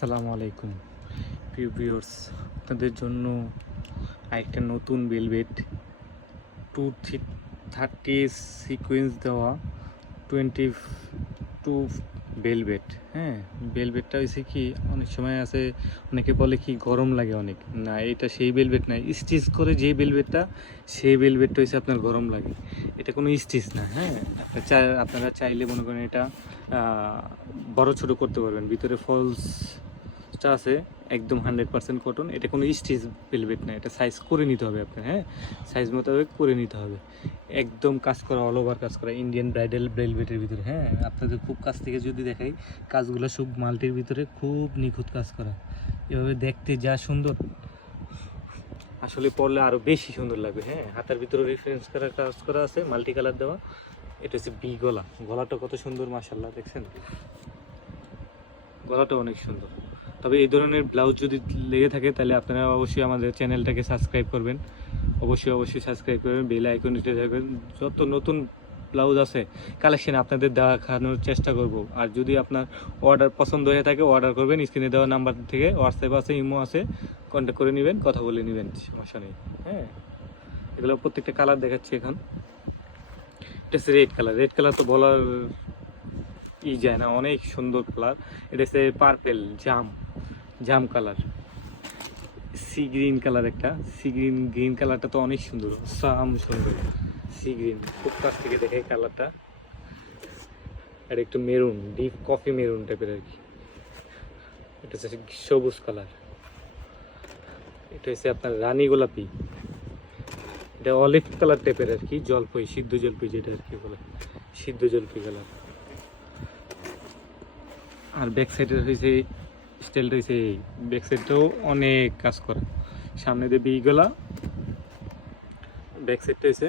আসসালামু আলাইকুম। প্রিয় ভিউয়ার্স, আপনাদের জন্য আরেকটা নতুন velvet two three thirty sequence দেওয়া টোয়েন্টি টু বেলভেট হ্যাঁ বেলভেটটা হয়েছে কি, অনেক সময় আছে, অনেকে বলে কি গরম লাগে অনেক। না, এটা সেই বেলভেট না স্টিচ করে যে বেলভেটটা সেই বেলভেটটা হয়েছে আপনার গরম লাগে। এটা কোনো স্টিচ না হ্যাঁ? আপনার চাইলে মনে করেন এটা বড় ছোট করতে পারবেন। ভিতরে ফলসটা আছে, একদম হান্ড্রেড পার্সেন্ট কটন এটা কোনো স্টিচ ভেলভেট না, এটা সাইজ করে নিতে হবে আপনার হ্যাঁ? সাইজ মোতাবেক করে নিতে হবে। একদম কাজ করা অল ওভার কাজ করা ইন্ডিয়ান ব্রাইডাল ভেলভেটের ভিতরে হ্যাঁ? আপনাদের খুব কাছ থেকে যদি দেখাই, কাজগুলো সব মাল্টির ভিতরে খুব নিখুঁত কাজ করা। এভাবে দেখতে যা সুন্দর। আসলে পড়লে আরও বেশি সুন্দর লাগবে হ্যাঁ? হাতার ভিতরে রেফারেন্স করা কাজ করা আছে মাল্টি কালার দেওয়া। এটা হচ্ছে বি গলা। গলাটা কত সুন্দর মাশাল্লাহ দেখছেন? গলাটা অনেক সুন্দর। তবে এই ধরনের ব্লাউজ যদি লেগে থাকে, তাহলে আপনারা অবশ্যই আমাদের চ্যানেলটাকে সাবস্ক্রাইব করবেন। অবশ্যই অবশ্যই সাবস্ক্রাইব করবেন, বেল আইকন দিতে থাকবেন। যত নতুন ব্লাউজ আছে, কালেকশন আপনাদের দেখানোর চেষ্টা করব। আর যদি আপনার অর্ডার পছন্দ হয়ে থাকে, অর্ডার করবেন, স্ক্রিনে দেওয়া নাম্বার থেকে হোয়াটসঅ্যাপ আছে, ইমো আছে কন্ট্যাক্ট করে নেবেন, কথা বলে নেবেন, সমস্যা নেই। হ্যাঁ এগুলো প্রত্যেকটা কালার দেখাচ্ছি এখন। এটা হচ্ছে রেড কালার রেড কালার তো বলার ই যায় না, অনেক সুন্দর কালার এটা হচ্ছে পার্পেল জাম। জাম কালার। সি গ্রিন কালার একটা। সি গ্রিন গ্রিন কালারটা তো অনেক সুন্দর। সাম সুন্দর। Sea green. খুব কাছ থেকে দেখে কালারটা। আর একটু মেরুন, ডিপ কফি মেরুন টাইপের আর কি। এটা হচ্ছে সবুজ কালার। এটা হচ্ছে আপনার রানী গোলাপি। এটা অলিভ কালার টাইপের আর কি, জলপাই, সিদ্ধ জলপাই যেটা আর কি বলে। সিদ্ধ জলপাই কালার। আর ব্যাক সাইডের হয়েছে স্টাইলটা রয়েছে এই ব্যাক সাইডটাও অনেক কাজ করা। সামনে দিয়ে বিগলা ব্যাক সাইডটা হয়েছে